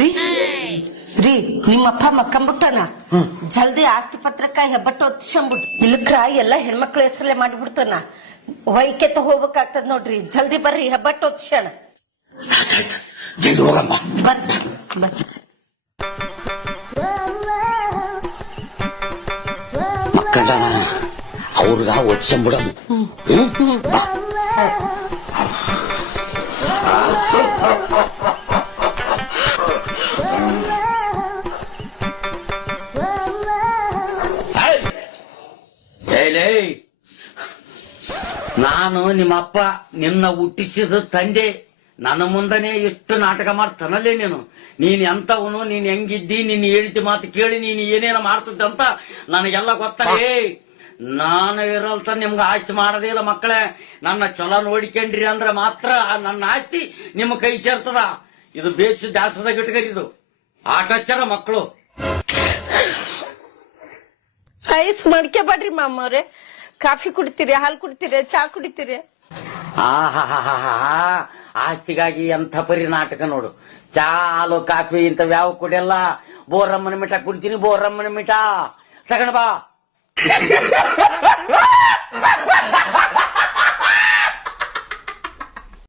ರೀ ರೀ ನಿಮ್ಮಪ್ಪ ಮಕ್ಕಂಬಿಟ್ಟನ ಜಲ್ದಿ ಆಸ್ತಿ ಪತ್ರಕ್ಕ ಹೆಬ್ಬಟ್ಟು ಹೊತ್ತಿಸ್ಕೊಂಬಿಟ್ಟು ಇಲ್ಲಕ್ರ ಎಲ್ಲಾ ಹೆಣ್ಮಕ್ಳ ಹೆಸರಲ್ಲೇ ಮಾಡಿಬಿಡ್ತಾನ ವೈಕೆತ್ತ ಹೋಗ್ಬೇಕಾಗ್ತದ ನೋಡ್ರಿ ಜಲ್ದಿ ಬರ್ರಿ ಹೆಬ್ಬಟ್ಟು ಹೊತ್ತಿಸ್ಯಾನ ಮಕ್ಕಳನ ಅವ್ರಿಗ ಒಚ್ಚಿಬಿಡಮ್ ನಾನು ನಿಮ್ಮಪ್ಪ ನಿನ್ನ ಹುಟ್ಟಿಸಿದ ತಂದೆ ನನ್ನ ಮುಂದನೆ ಎಷ್ಟು ನಾಟಕ ಮಾಡ್ತಾನಲ್ಲೇ ನೀನ್ ಎಂತವನು ನೀನ್ ಹೆಂಗಿದ್ದಿ ನಿನ್ನ ಹೇಳಿದ ಮಾತು ಕೇಳಿ ನೀನ್ ಏನೇನ ಮಾಡ್ತಿದ್ದ ಅಂತ ನನಗೆಲ್ಲ ಗೊತ್ತಲೇ. ನಾನು ಇರಲ್ತ ನಿಮ್ಗೆ ಆಸ್ತಿ ಮಾಡದೇ ಇಲ್ಲ ಮಕ್ಕಳೇ. ನನ್ನ ಚೊಲ ನೋಡಿಕೊಂಡ್ರಿ ಅಂದ್ರ ಮಾತ್ರ ನನ್ನ ಆಸ್ತಿ ನಿಮ್ ಕೈ ಸೇರ್ತದ. ಇದು ಬೇಸು ದಾಸದಾಗ ಇಟ್ಕರಿದು ಆಟಚ್ಚರ ಮಕ್ಕಳು. ಐಸ್ ಮಾಡ್ಕೋಬೇಡ್ರಿ ಮಾಮವ್ರೆ. ಕಾಫಿ ಕುಡಿತೀರಿ, ಹಾಲು ಕುಡಿತೀರಿ, ಚಾ ಕುಡಿತೀರಿ? ಆಸ್ತಿಗಾಗಿ ಎಂಥ ಪರಿ ನಾಟಕ ನೋಡು. ಚಾ ಹಾಲು ಕಾಫಿ ಇಂಥವ್ಯಾವ ಕುಡಿಯಲ್ಲ. ಬೋರಮ್ಮನ ಮಿಠ ಕುಡಿತೀನಿ, ಬೋರಮ್ಮನ ಮಿಠ ತಗೊಂಡ್ ಬಾ.